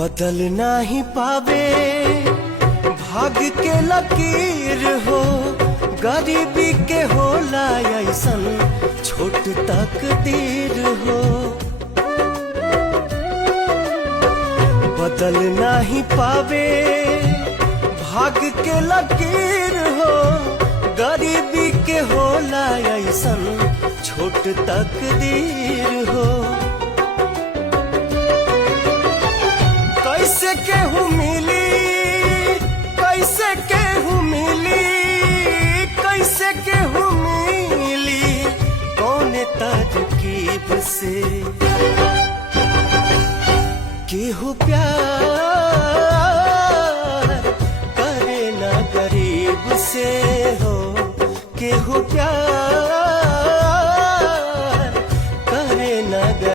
बदल नाही पावे भाग के लकीर हो, गरीबी के होला ऐसन छोट तकदीर हो। बदल नहीं पावे भाग के लकीर हो, गरीबी के होला ऐसन छोट तकदीर हो। कैसे केहू मिली, कैसे केहू मिली, कैसे केहू मिली कौन तरकीब से। केहू प्यार करे ना गरीब से हो, केहू प्यार